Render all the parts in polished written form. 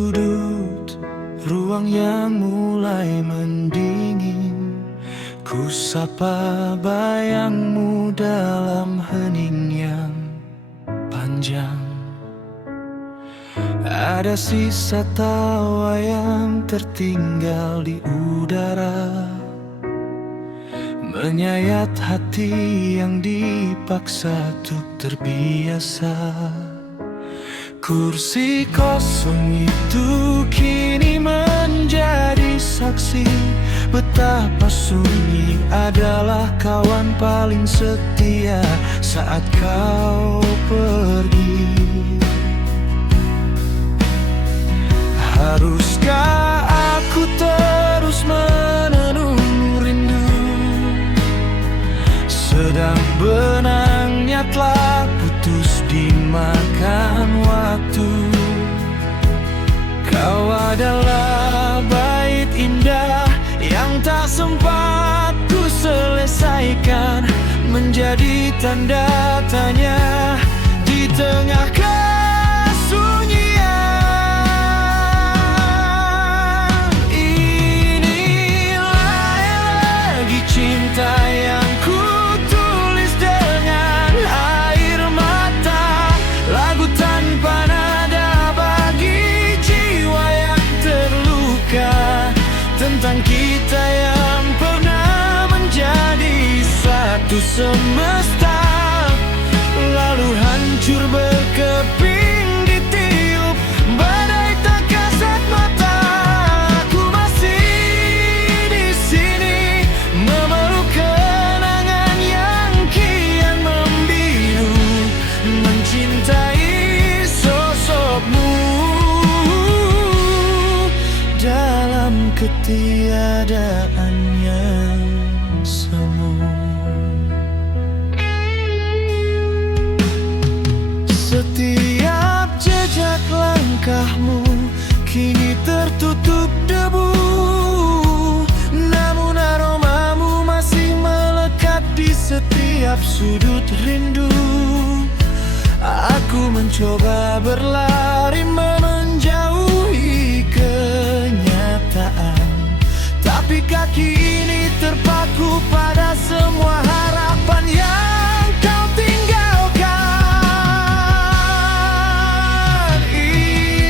sudut ruang yang mulai mendingin, ku sapa bayangmu dalam hening yang panjang. Ada sisa tawa yang tertinggal di udara, menyayat hati yang dipaksa untuk terbiasa. Kursi kosong itu kini menjadi saksi betapa sunyi adalah kawan paling setia saat kau pergi. Haruskah aku terus menenun rindu, sedang benangnya telah putus dimakan waktu. Kau adalah bait indah yang tak sempat ku selesaikan, menjadi tanda tanya di tengah kesunyian. Inilah lagi cinta yang ku tulis dengan air mata, lagu tanpa nada bagi jiwa yang terluka, tentang kita yang pernah menjadi satu semesta, lalu hancur berkeping ditiup badai tak kasat mata. Aku masih di sini memeluk kenangan yang kian membiru, mencintai sosokmu dalam ketiadaan yang semu. Setiap jejak langkahmu kini tertutup debu, namun aromamu masih melekat di setiap sudut rindu. Aku mencoba berlari menjauhi kenyataan, tapi kaki ini terpaku pada semua harapan yang kau tinggalkan.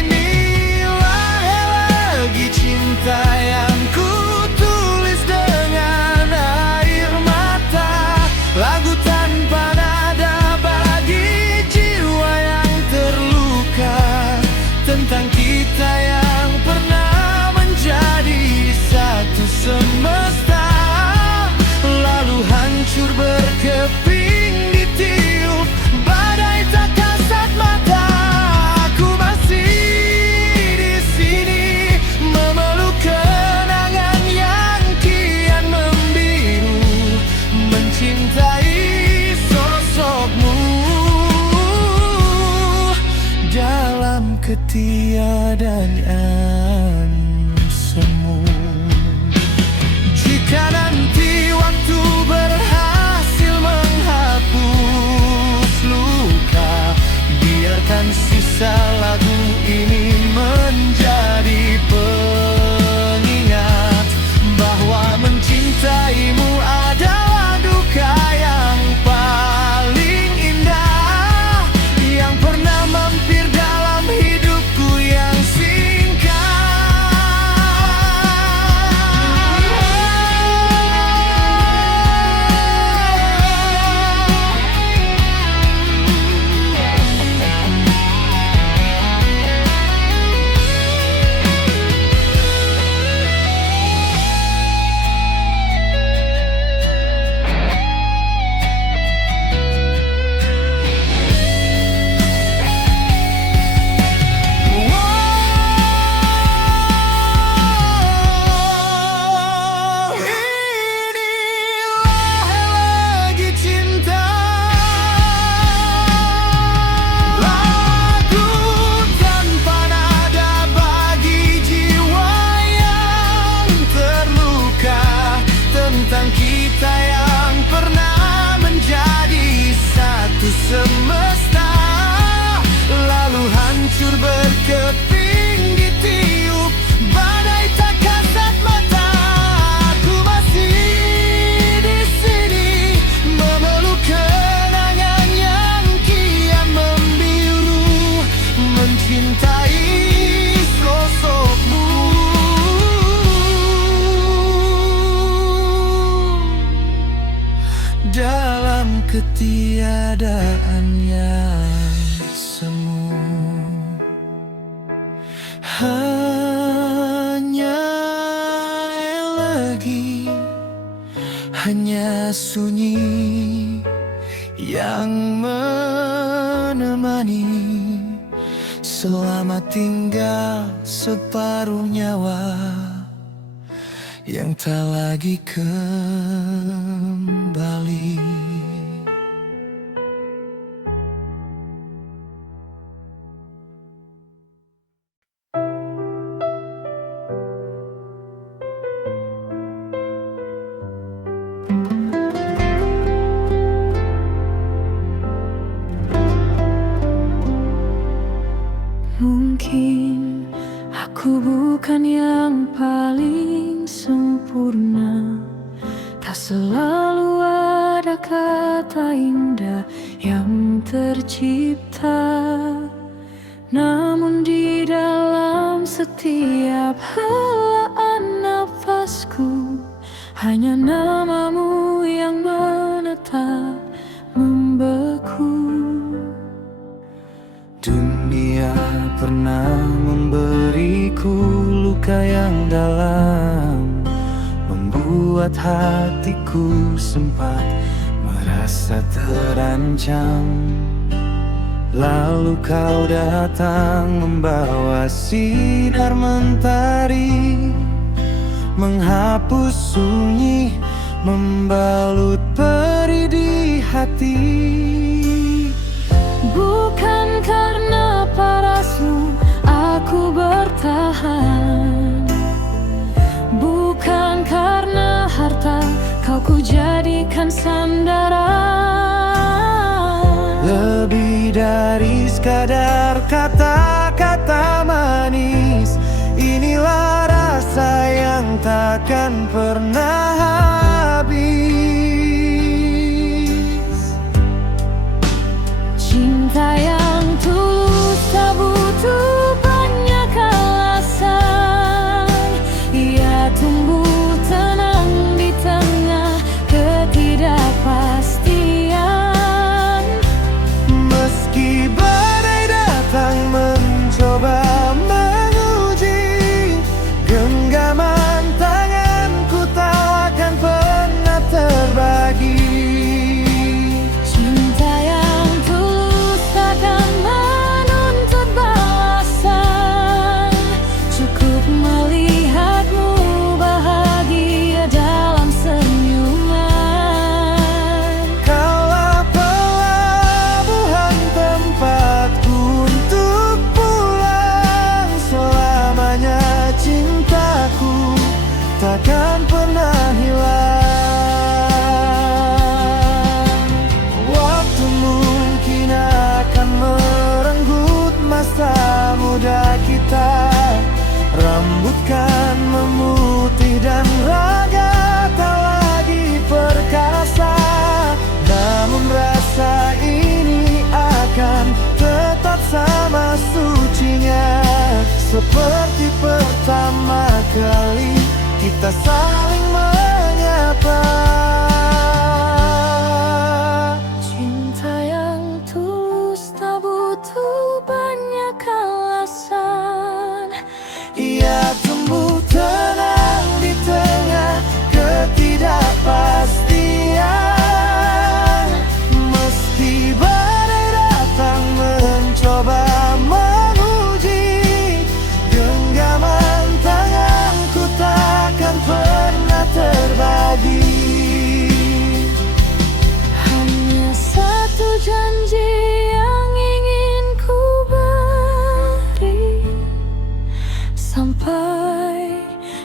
Inilah lagi cinta yang ku tulis dengan air mata, lagu tanpa nada bagi jiwa yang terluka, tentang kita yang pernah menjadi satu semesta, lalu hancur berkeping ditiup badai tak kasat mata. Aku masih di sini memeluk kenangan yang kian membiru, mencintai sosokmu dalam ketiadaan semu. Jika nanti waktu berhasil menghapus luka, biarkan sisa lagu ini menjadi pengingat bahwa mencintaimu adalah duka yang paling indah yang pernah mampir dalam hidupku yang singkat. semesta, lalu hancur berkeping di ketiadaan yang semu. Hanya elegi, hanya sunyi yang menemani. Selamat tinggal separuh nyawa yang tak lagi kembali. Mungkin aku bukan yang paling sempurna, tak selalu ada kata indah yang tercipta. Namun di dalam setiap helaan nafasku, hanya namamu yang menetap membeku. Dunia pernah memberiku luka yang dalam, membuat hatiku sempat merasa terancam. Lalu kau datang membawa sinar mentari, menghapus sunyi, membalut perih di hati. Bukan karena parasmu aku bertahan, bukan karena harta kau ku jadikan sandaran. Lebih dari sekadar kata-kata manis, inilah rasa yang takkan pernah habis. Cinta yang tulus tak butuh banyak alasan, ia tumbuh tenang di tengah ketidakpastian. Meski badai datang mencoba menguji, genggaman tanganku takkan pernah terbagi. Cinta yang tulus takkan menuntut balasan, cukup melihatmu bahagia dalam senyuman. Kaulah pelabuhan tempatku untuk pulang selamanya. Cintaku takkan pernah hilang. Waktu mungkin akan merenggut masa muda kita, rambut kan memutih dan raga tak lagi perkasa. Namun rasa ini akan tetap sama sucinya, seperti pertama kali kita saling menyapa. Cinta yang tulus tak butuh banyak alasan, Ia tumbuh tenang di tengah ketidakpastian. Meski badai datang mencoba menguji, genggaman tanganku takkan pernah terbagi. hanya satu janji yang ingin ku beri, sampai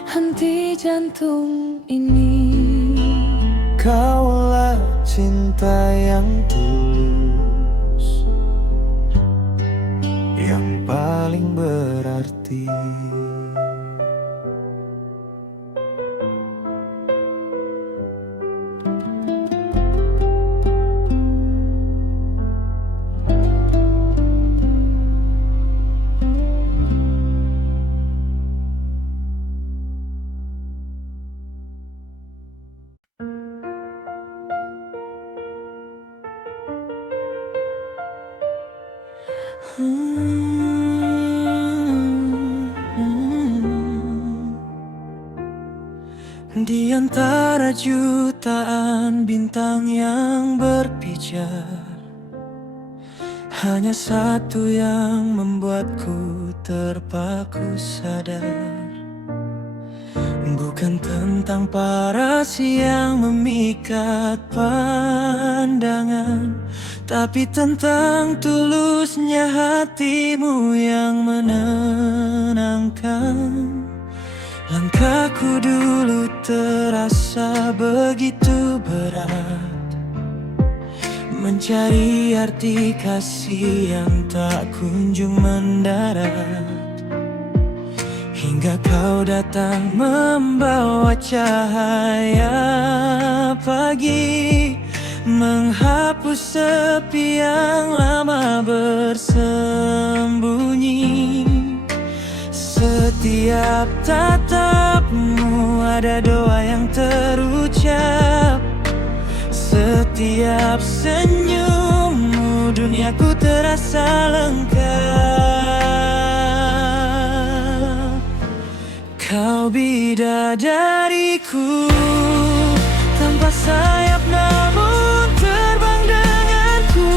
henti jantung ini. Kaulah cinta yang tulus, yang paling berarti. Di antara jutaan bintang yang berpijar, hanya satu yang membuatku terpaku sadar. Bukan tentang paras yang memikat pandangan, tapi tentang tulusnya hatimu yang menenangkan. Langkahku dulu terasa begitu berat, mencari arti kasih yang tak kunjung mendarat, hingga kau datang membawa cahaya pagi, menghapus sepi yang lama bersembunyi. Setiap tatapmu ada doa yang terucap, setiap senyummu duniaku terasa lengkap. Kau bidadariku, tanpa sayap namun terbang denganku,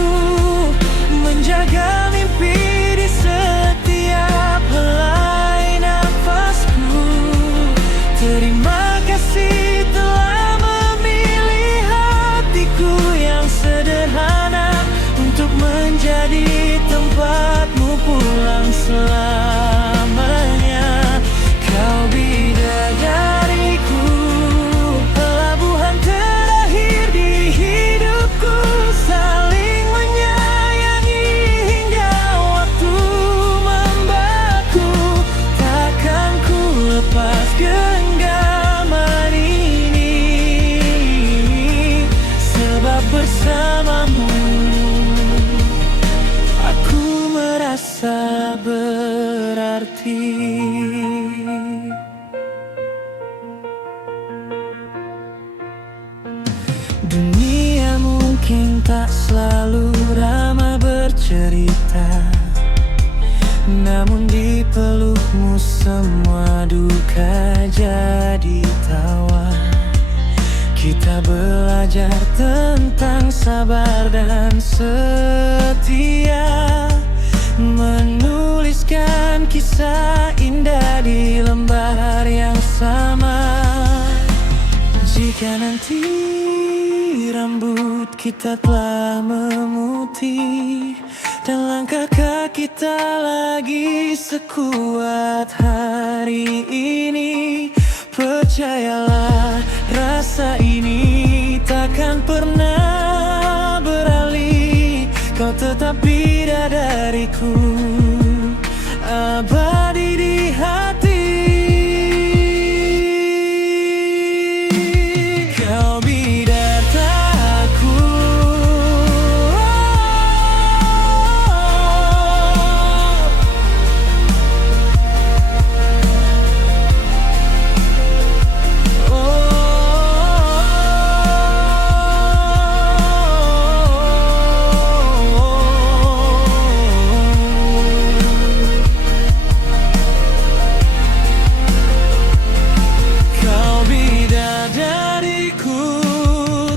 menjaga mimpi di setiap helai nafasku. Terima kasih telah memilih hatiku yang sederhana untuk menjadi tempatmu pulang selamanya. Kau bidadariku, pelabuhan terakhir di hidupku, saling menyayangi hingga waktu membaku. Takkan ku lepas genggaman ini, sebab bersamamu aku merasa berarti. Dunia mungkin tak selalu ramah bercerita, namun di pelukmu semua duka jadi tawa. Kita belajar tentang sabar dan setia, menuliskan kisah indah di lembar yang sama. Jika nanti rambut kita telah memutih dan langkah kaki tak lagi sekuat hari ini, percayalah rasa ini takkan pernah beralih. Kau tetap bidadariku, abadi di hati. Kau bidadariku,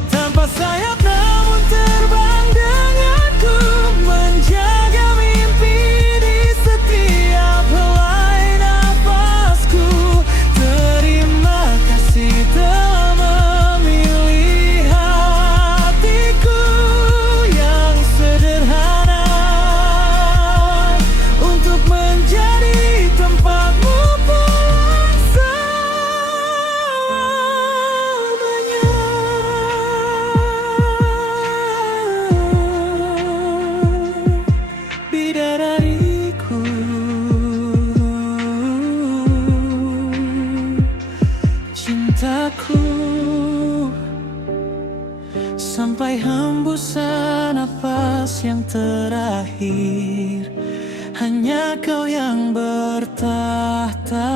tanpa sayap namun terbang denganku, menjaga mimpi di setiap helai nafasku. Terima kasih telah memilih hatiku yang sederhana untuk menjadi tempatmu pulang selamanya. Bidadariku, cintaku, sampai hembusan napas yang terakhir, hanya kau yang bertahta.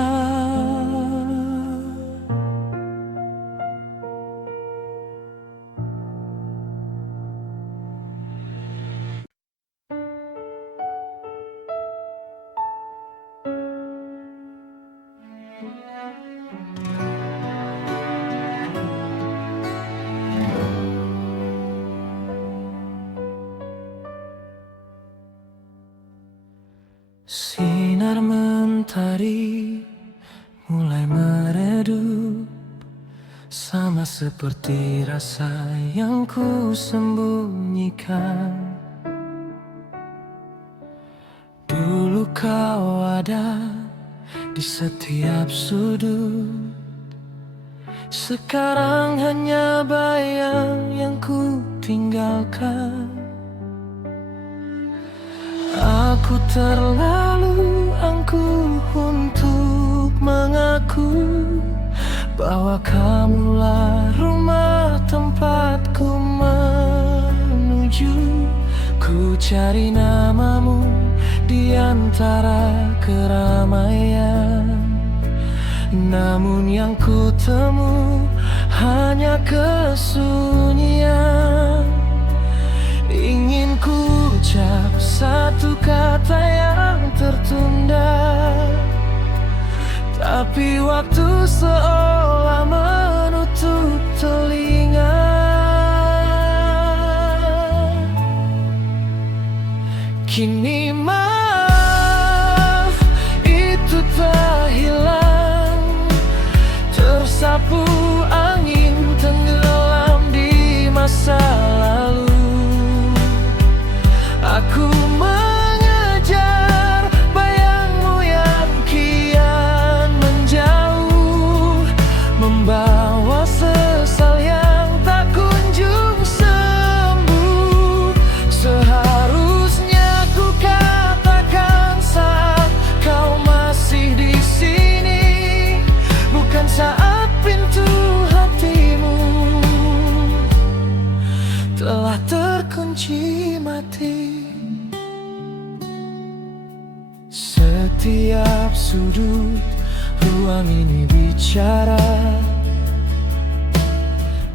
hari mulai meredup, sama seperti rasa yang ku sembunyikan. Dulu kau ada di setiap sudut, sekarang hanya bayang yang ku tinggalkan. Aku terlalu angkuh untuk mengaku bahwa kamulah rumah tempatku menuju. Ku cari namamu di antara keramaian, namun yang ku temu hanya kesunyian. Ingin ku ucap satu kata yang tertunda, tapi waktu seolah menutup telinga. Kini maaf itu tak hilang, tersapu angin tenggelam di masa lalu. Aku mengejar bayangmu yang kian menjauh, membawa sesal yang tak kunjung sembuh. Seharusnya ku katakan saat kau masih di sini, bukan saat pintu hatimu telah terkunci mati. Setiap sudut ruang ini bicara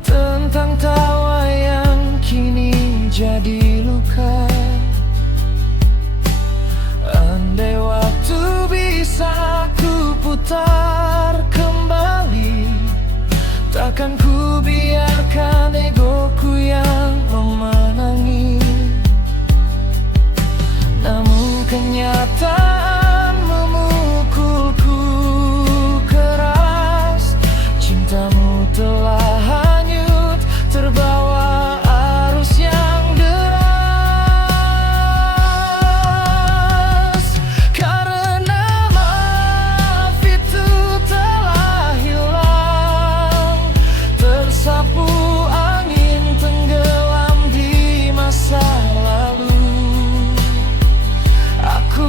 tentang tawa yang kini jadi luka. Andai waktu bisa ku putar kembali, takkan ku biarkan egoku yang memenangi. Namun kenyataan memukulku keras, cintamu telah hanyut terbawa arus yang deras. Karena maaf itu telah hilang, tersapu angin tenggelam di masa lalu. Aku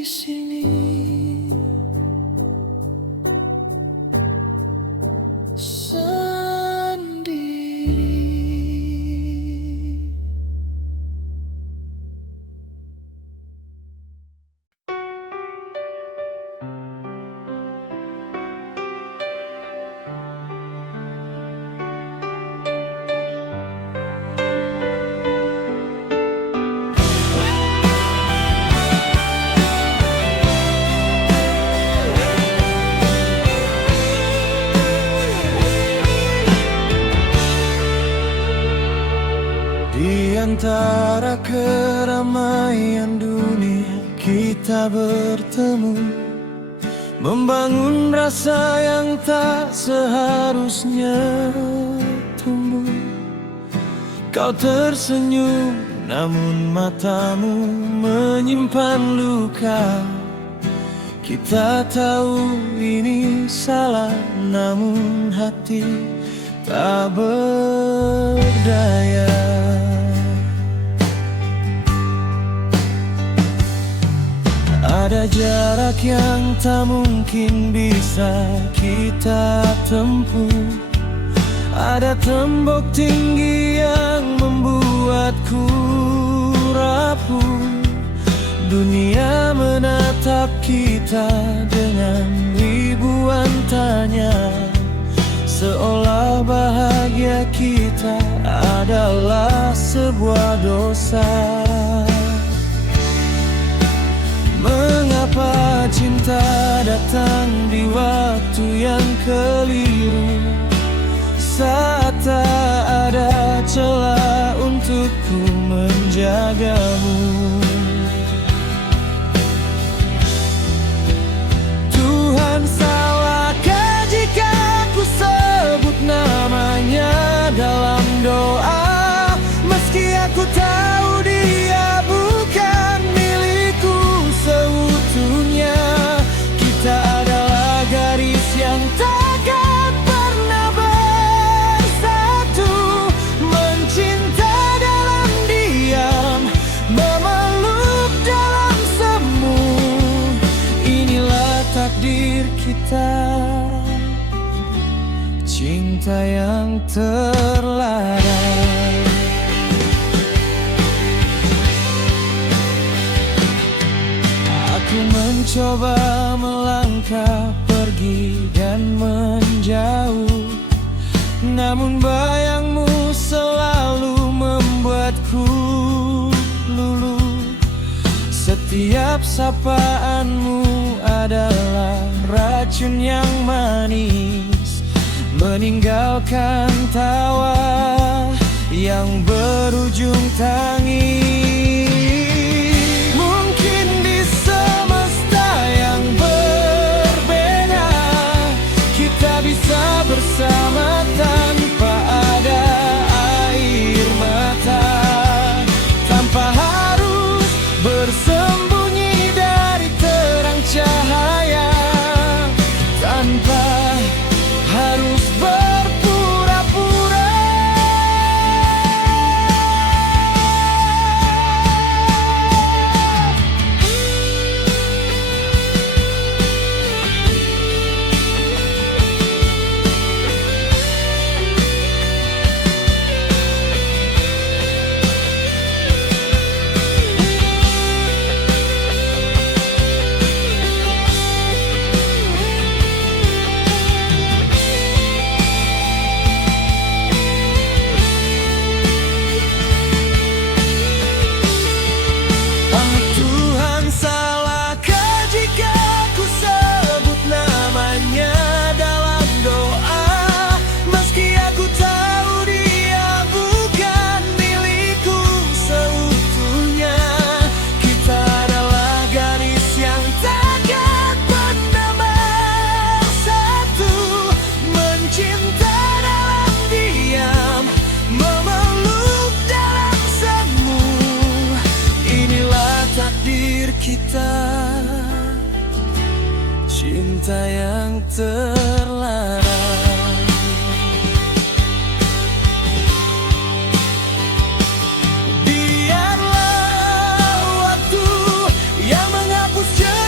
di sini. Sendiri. Di antara keramaian dunia kita bertemu, membangun rasa yang tak seharusnya tumbuh. Kau tersenyum, namun matamu menyimpan luka. Kita tahu ini salah, namun hati tak berdaya. Ada jarak yang tak mungkin bisa kita tempuh. Ada tembok tinggi yang membuatku rapuh. Dunia menatap kita dengan ribuan tanya, seolah bahagia kita adalah sebuah dosa. Mengapa cinta datang di waktu yang keliru, saat tak ada celah untukku menjagamu? Tuhan, salahkah jika ku sebut namanya dalam doa, meski aku tahu dia bukan milikku seutuhnya. Kita adalah garis yang takkan pernah bersatu, mencinta dalam diam, memeluk dalam semu. Inilah takdir kita, cinta yang terlarang. Aku mencoba melangkah pergi dan menjauh, namun bayangmu selalu membuatku luluh. Setiap sapaanmu adalah racun yang manis, meninggalkan tawa yang berujung tangis. Mungkin di semesta yang berbeda kita bisa bersama tanpa ada air mata, tanpa harus bersembunyi dari terang cahaya, tanpa harus berpura-pura. Tuhan, salahkah jika ku sebut namanya dalam doa, meski aku tahu dia bukan milikku seutuhnya. Kita adalah garis yang takkan pernah bersatu, mencinta dalam diam, memeluk dalam semu. Inilah takdir kita, cinta yang terlarang. Biarlah waktu yang menghapus jejak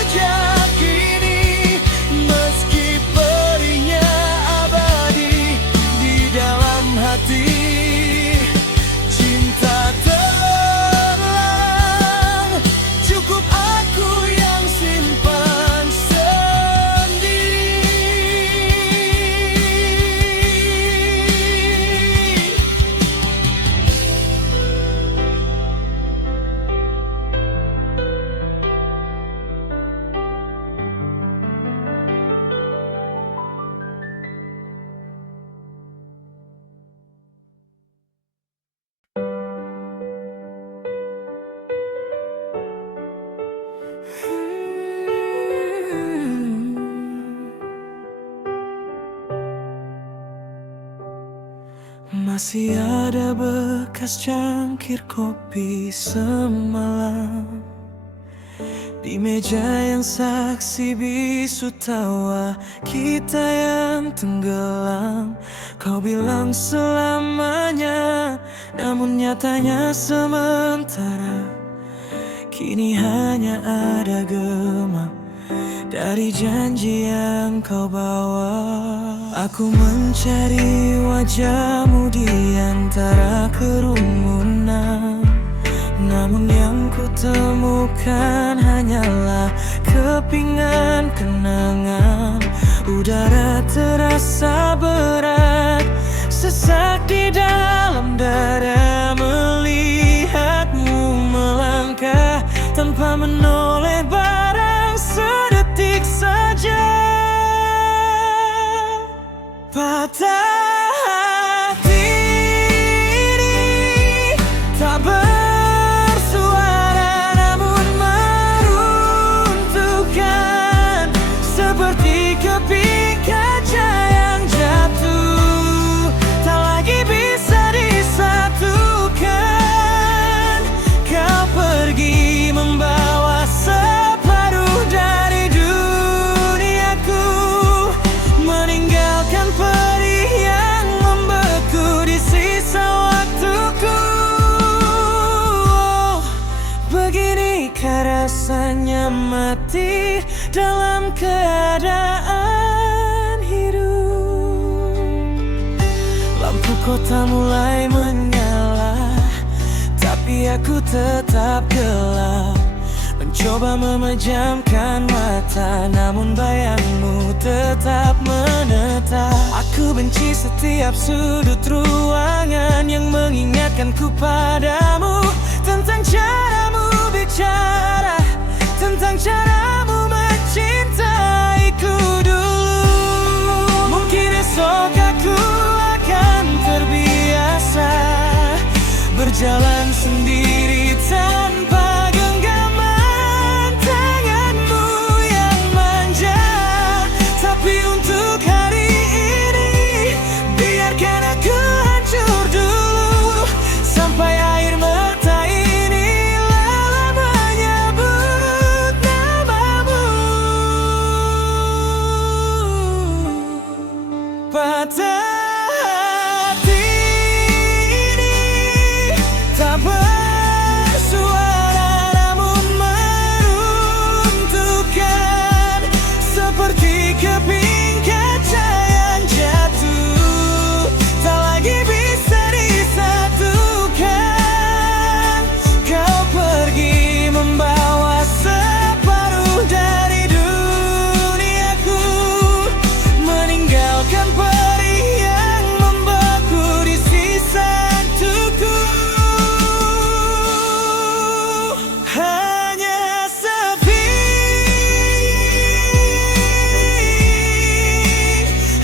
Masih ada bekas cangkir kopi semalam di meja yang saksi bisu tawa kita yang tenggelam. Kau bilang selamanya, namun nyatanya sementara. Kini hanya ada gema dari janji yang kau bawa. Aku mencari wajahmu di antara kerumunan, namun yang kutemukan hanyalah kepingan kenangan. Udara terasa berat, sesak di dalam dada melihatmu melangkah tanpa menoleh barang sedetik saja. Patah hati ini tak bersuara namun meruntuhkan seperti keping kaca yang jatuh, tak lagi bisa disatukan. Kau pergi membawa separuh dari duniaku, meninggalkan perih yang membeku di sisa waktuku. Beginikah rasanya mati dalam keadaan hidup? Lampu kota mulai menyala, tapi aku tetap gelap. Mencoba memejamkan mata, namun bayangmu tetap menetap. Aku benci setiap sudut ruangan yang mengingatkanku padamu, tentang caramu bicara, tentang caramu mencintaiku dulu. Mungkin esok aku akan terbiasa berjalan sendiri tanpa genggaman tanganmu yang manja. Tapi untuk hari ini biarkan aku hancur dulu, sampai air mata ini lelah menyebut namamu. Patah hati ini tak bersuara namun meruntuhkan seperti keping kaca yang jatuh, tak lagi bisa disatukan. Kau pergi membawa separuh dari duniaku, meninggalkan perih yang membeku di sisa tuku. Hanya sepi,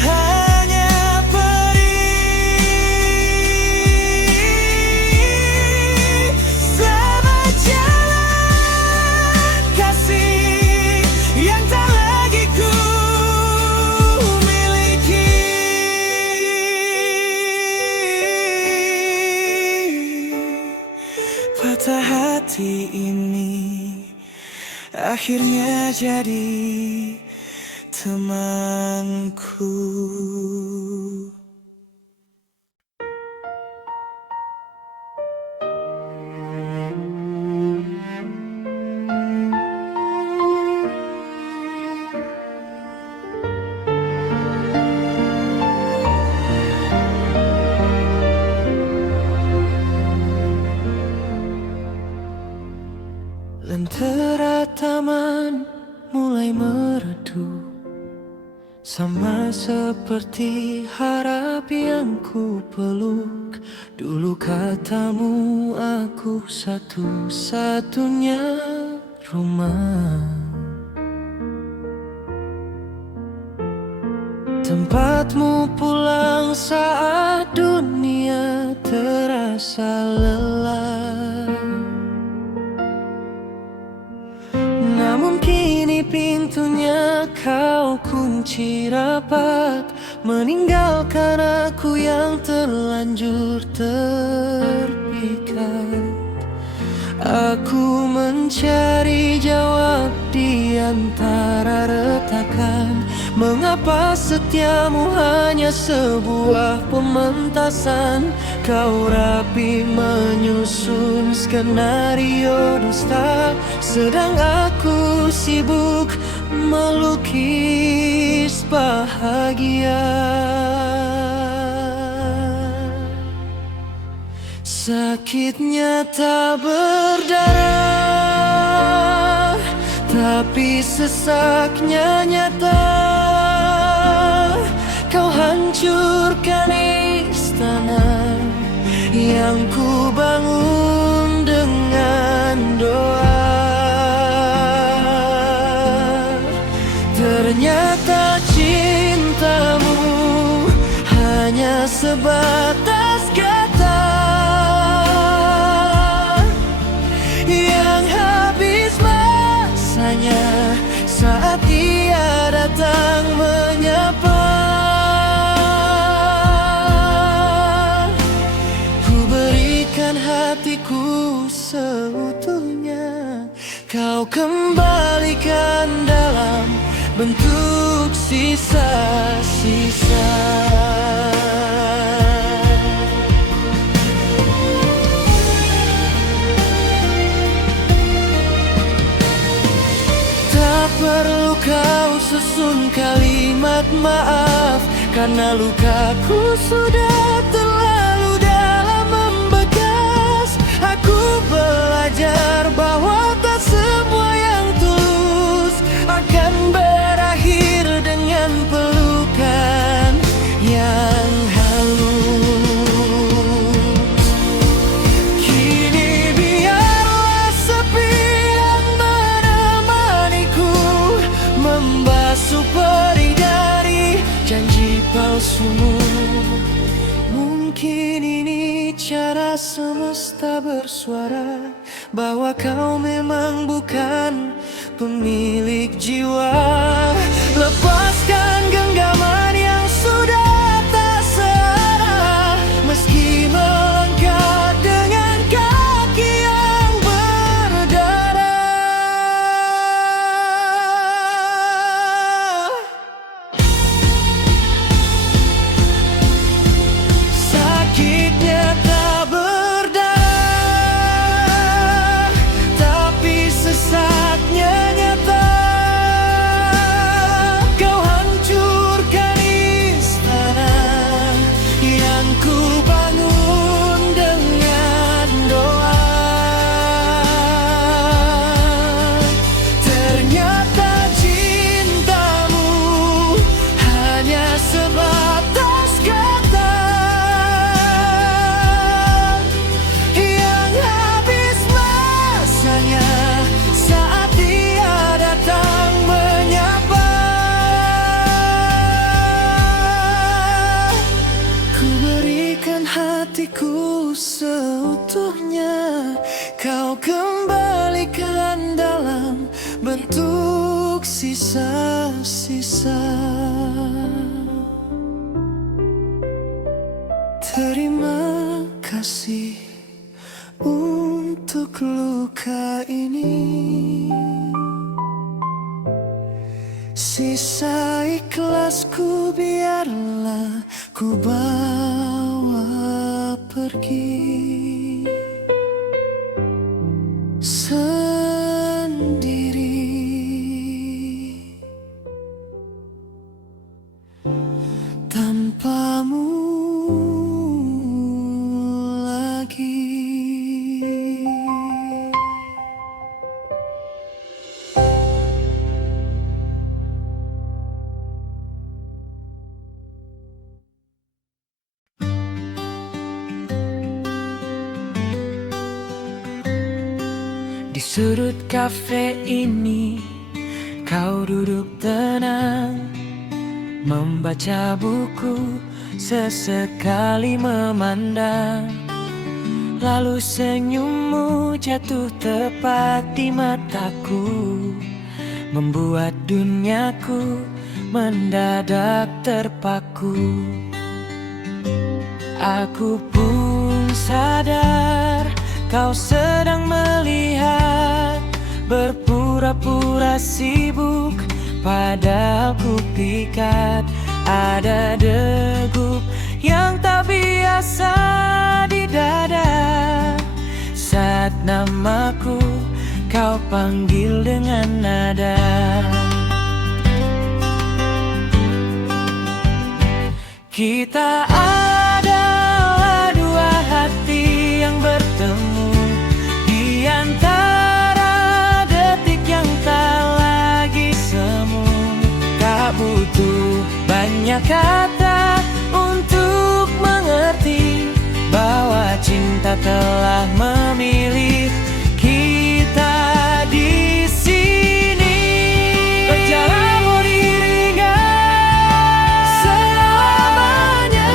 hanya perih. Selamat jalan kasih yang tak lagi ku miliki. Patah hati ini akhirnya jadi temanku. Lentera taman mulai meredup, sama seperti harap yang ku peluk. Dulu katamu aku satu-satunya rumah, tempatmu pulang saat dunia terasa lelah. Namun kini pintunya kau kunci rapat, meninggalkan aku yang terlanjur terpikat. Aku mencari jawab di antara retakan. Mengapa setiamu hanya sebuah pementasan? Kau rapi menyusun skenario dusta, sedang aku sibuk melukis bahagia. Sakitnya tak berdarah, tapi sesaknya nyata. Kau hancurkan istana yang ku bangun dengan doa. Ternyata cintamu hanya sebatas kata yang habis masanya saat dia datang menyapa. Ku berikan hatiku seutuhnya, kau kembalikan dalam bentuk sisa-sisa. Perlu kau susun kalimat maaf, karena lukaku sudah terlalu dalam membekas. Aku belajar bahwa tak semua yang tulus akan berakhir dengan pelukan yang halus. Kini biarlah sepi yang menemaniku, membasuh perih dari janji palsumu. Mungkin ini cara semesta bersuara bahwa kau memang bukan pemilik jiwa. Lepaskan genggaman yang sudah tak searah, meski melangkah dengan kaki yang berdarah. Sakitnya tak berdarah, tapi sesaknya nyata. Kau hancurkan istana yang ku bangun dengan doa. Ternyata cintamu hanya sebatas kata yang habis masanya saat dia datang menyapa. Ku berikan hatiku seutuhnya, kau kembalikan dalam bentuk sisa-sisa. Terima kasih untuk luka ini, sisa ikhlasku biarlah ku bawa pergi sendiri. Tanpamu lagi. Di sudut kafe ini kau duduk tenang, membaca buku, sesekali memandang. Lalu senyummu jatuh tepat di mataku, membuat duniaku mendadak terpaku. Aku pun sadar kau sedang melihat, berpura-pura sibuk, padahal ku pikat ada degup yang tak biasa di dada. Saat namaku kau panggil dengan nada. Kita adalah dua hati yang bertemu di antara detik yang tak lagi semu. Tak butuh banyak kata untuk mengerti bahwa cinta telah memilih kita di sini. Berjalan beriringan selamanya.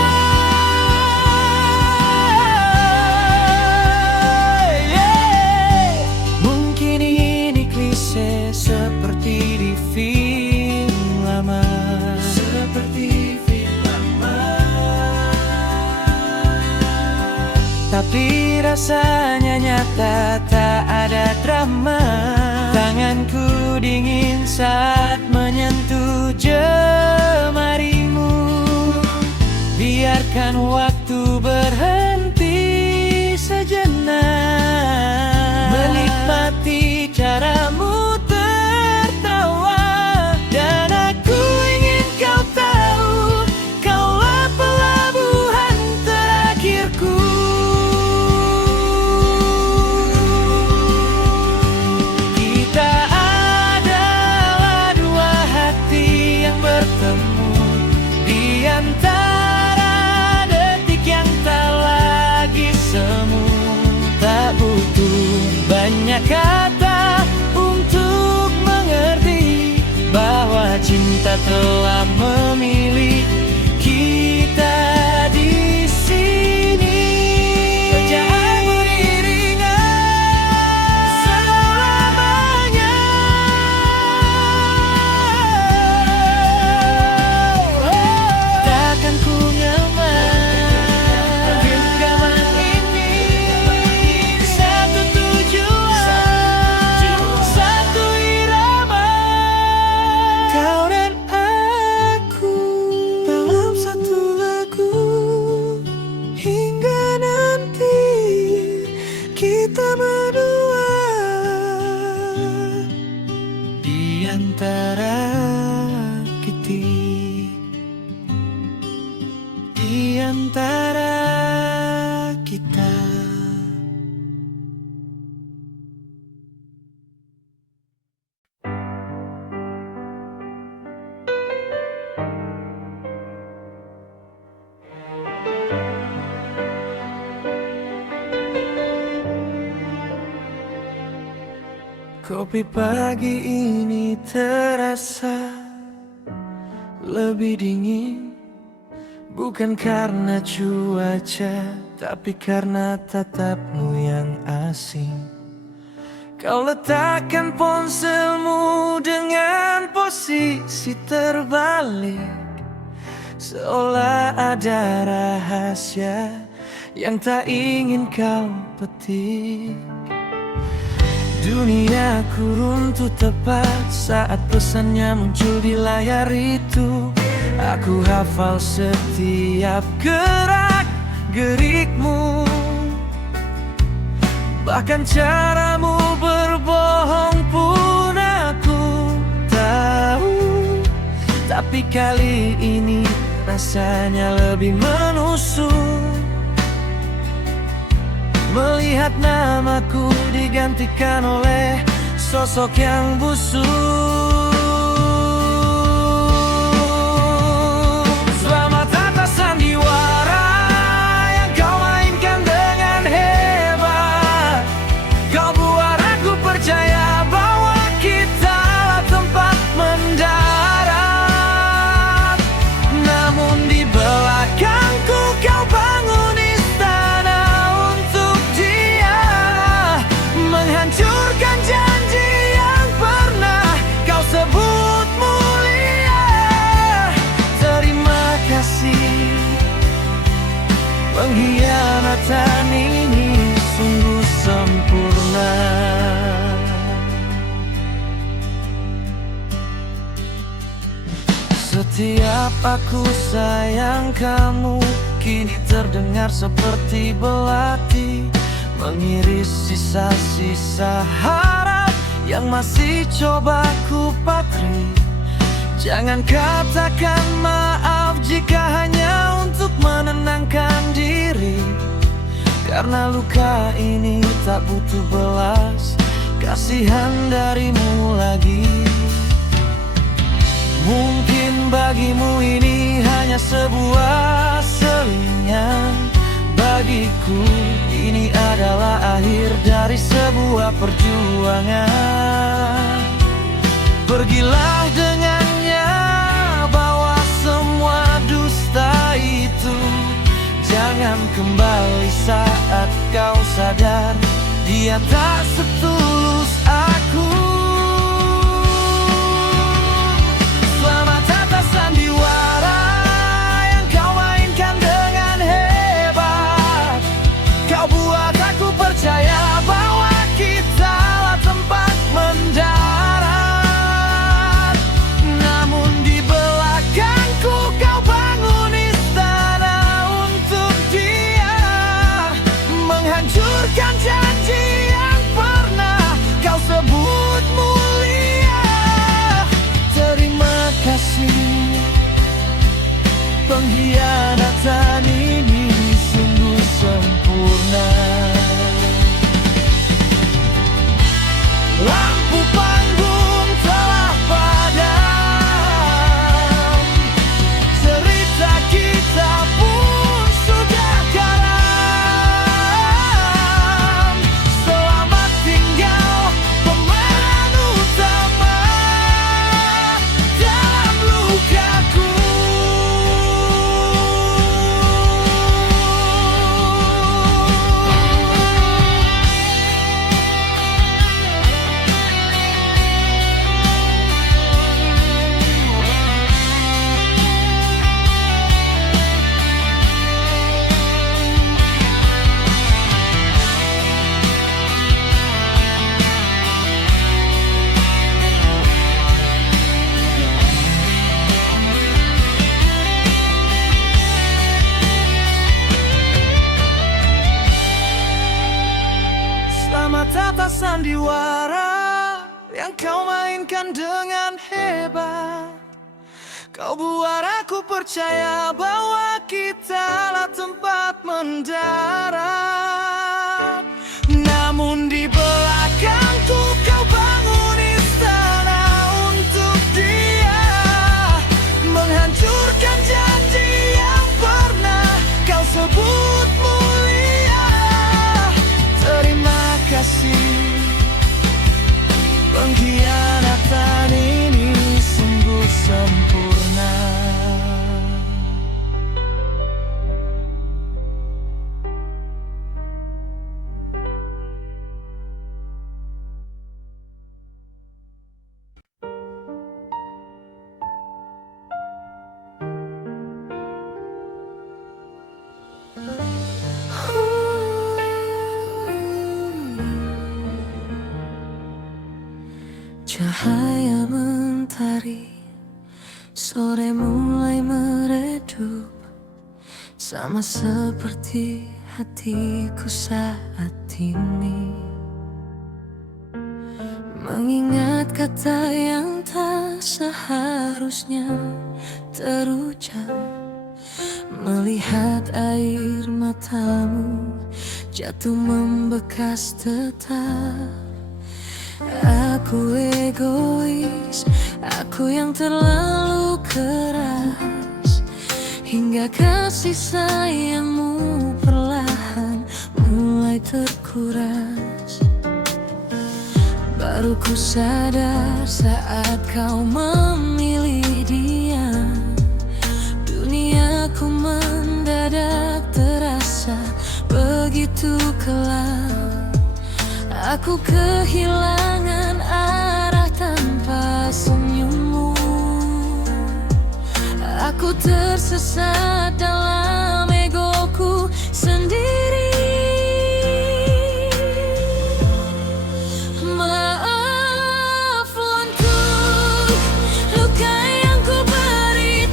Mungkin ini klise seperti di film lama, seperti film lama, tapi rasanya nyata, tak ada drama. Tanganku dingin saat menyentuh jemarimu. Biarkan waktu berhenti sejenak, menikmati caramu tertawa. Dan aku ingin kau tahu, kaulah pelabuhan terakhirku. Kita adalah dua hati yang bertemu di antara detik yang tak lagi semu. Tak butuh banyak kata untuk mengerti bahwa cinta telah memilih kita di sini. Berjalan beriringan selamanya. Takkan ku nyaman genggaman ini. Satu tujuan, satu irama. Kau dan aku dalam satu lagu, hingga nanti kita berdua di antara kita, di antara kita. Kopi pagi ini terasa lebih dingin, bukan karena cuaca, tapi karena tatapmu yang asing. Kau letakkan ponselmu dengan posisi terbalik, seolah ada rahasia yang tak ingin kau petik. Duniaku runtuh tepat saat pesannya muncul di layar itu. Aku hafal setiap gerak gerikmu, bahkan caramu berbohong pun aku tahu. Tapi kali ini rasanya lebih menusuk, melihat namaku digantikan oleh sosok yang busuk. Selamat atas sandiwara yang kau mainkan dengan hebat. Kau buat aku percaya bahwa kita tempat mendarat. Namun di belakangku kau bangun istana untuk dia, menghancurkan janji yang pernah kau Setiap aku sayang kamu kini terdengar seperti belati, mengiris sisa-sisa harap yang masih coba ku patri. Jangan katakan maaf jika hanya untuk menenangkan diri, karena luka ini tak butuh belas kasihan darimu lagi. Mungkin bagimu ini hanya sebuah selingan, bagiku ini adalah akhir dari sebuah perjuangan. Pergilah dengannya, bawa semua dusta itu. Jangan kembali saat kau sadar dia tak setulus aku. Selamat atas sandiwara yang kau mainkan dengan hebat. Kau buat aku percaya bahwa kitalah tempat mendarat. Namun di belakangku kau bangun istana untuk dia, menghancurkan janji yang pernah kau sebut mulia. Terima kasih, pengkhianatan ini sungguh sempurna. Lampu panggung telah padam, cerita kita pun sudah karam. Selamat tinggal pemeran utama dalam lukaku. Selamat atas sandiwara yang kau mainkan dengan hebat. Kau buat aku percaya bahwa kitalah tempat mendarat. Namun di belakangku kau bangun istana untuk dia, menghancurkan janji yang pernah kau sebut mulia. Terima kasih, pengkhianatan ini sungguh sempurna. Cahaya mentari, sore mulai meredup, sama seperti hatiku saat ini. Mengingat kata yang tak seharusnya terucap, melihat air matamu jatuh membekas tetap. Aku egois, aku yang terlalu keras, hingga kasih sayangmu perlahan mulai terkuras. Baru ku sadar saat kau memilih dia, duniaku mendadak terasa begitu kelam. Aku kehilangan arah tanpa senyummu. Aku tersesat dalam egoku sendiri. Maaf untuk luka yang ku beri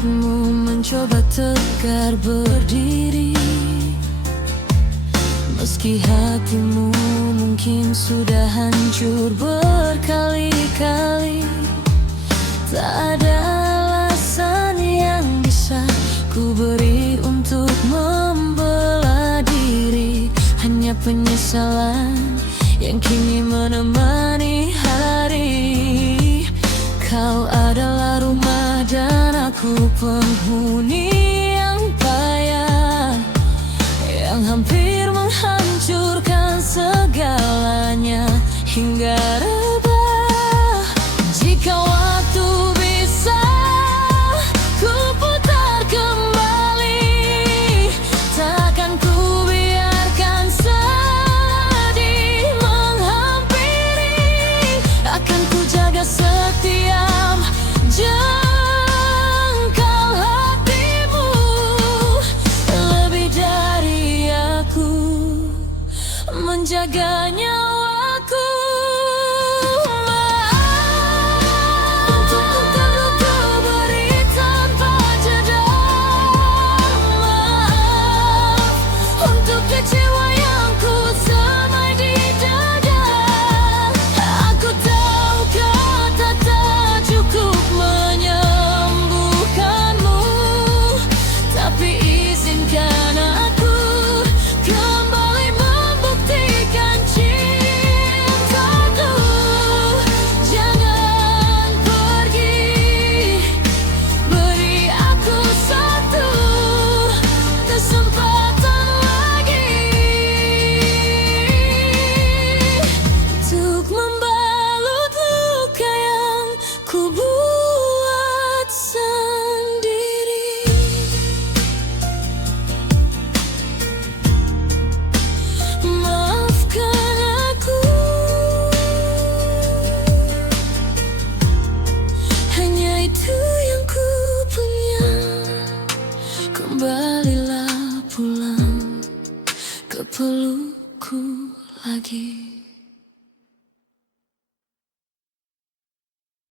melihatmu mencoba tegar berdiri. Meski hatimu mungkin sudah hancur berkali-kali, tak ada alasan yang bisa ku beri untuk membela diri. Hanya penyesalan yang kini menemani hari. Kau adalah rumah dan aku penghuni yang payah, yang hampir menghancurkan segalanya hingga rebah. Jika waktu bisa ku putar kembali, takkan ku biarkan sedih menghampiri. Akan ku jaga setiap jengkal hatimu, lebih dari aku menjaga nyawaku. Maaf untuk ku beri tanpa jeda. Maaf untuk kecewa yang ku semai di dada. Aku tahu kata tak cukup menyembuhkanmu, tapi izinkan aku kembali membuktikan cintaku. Jangan pergi, beri aku satu kesempatan lagi untuk membalut luka yang ku buat sendiri. Maafkan aku, hanya itu yang ku punya. Kembalilah pulang ke pelukku lagi.